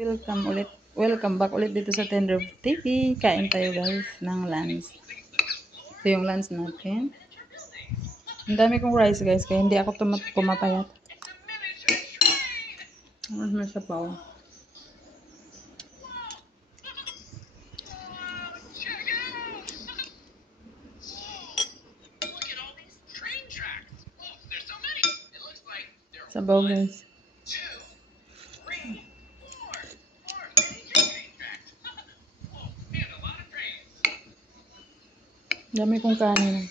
Welcome back ulit dito sa Tender TV. Kain tayo guys ng lunch. Ito yung lunch natin. Ang dami kong rice guys, kaya hindi ako pumapayat. Mas may sabaw. Sabaw guys. Dami kong kanin.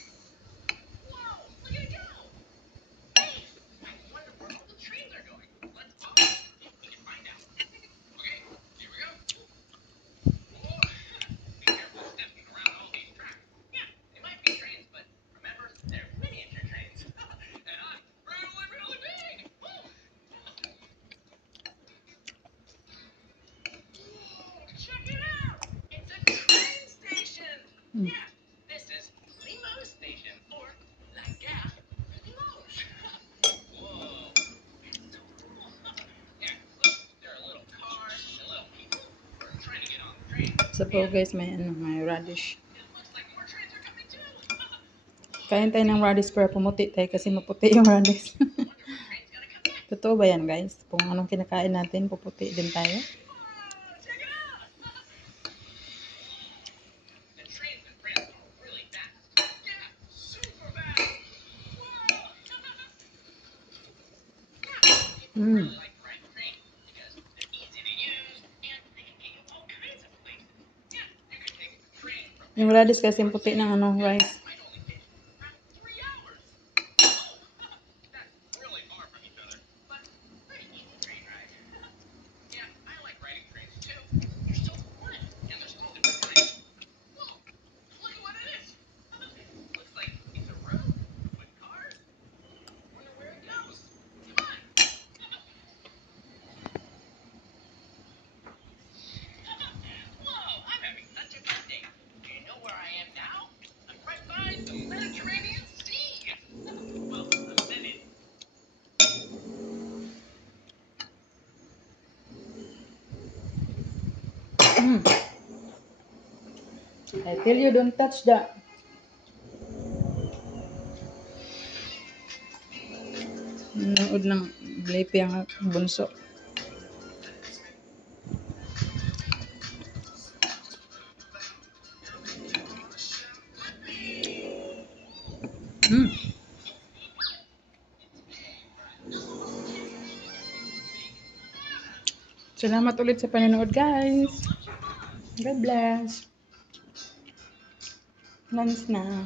This is Limoges Station, or La Gare Limoges. Whoa, it's so cool. Yeah, look, there are little cars and little people who are trying to get on the train. Sabaw guys, may radish. It looks like more trains are coming too. Kain tayo ng radish pero pumuti tayo kasi maputi yung radish. Wonder when the train's gonna come in. Totoo ba yan guys? Kung anong kinakain natin, puputi din tayo. Whoa, check it out. The trains in France are really fast. Yeah, super fast. Whoa. People really like to ride the train because they're easy to use and they can get you all kinds of places. Yeah, you can take the train from Yung radish kasi puti ng rice. might only take around 3 hours. That's really far from each other, but pretty easy train ride. Yeah, I like riding trains too. They're so fun, and there's all different kinds. Whoa, look at what it is. Looks like it's a road with cars. Wonder where it goes. Come on. Whoa, I'm having such a good day. Do you know where I am now? I'm right by the Mediterranean Sea. Well, I'm sitting. I tell you, don't touch that. Nanood ng Blippi ang bunso. Salamat ulit sa panonood guys. God bless. Lunch na.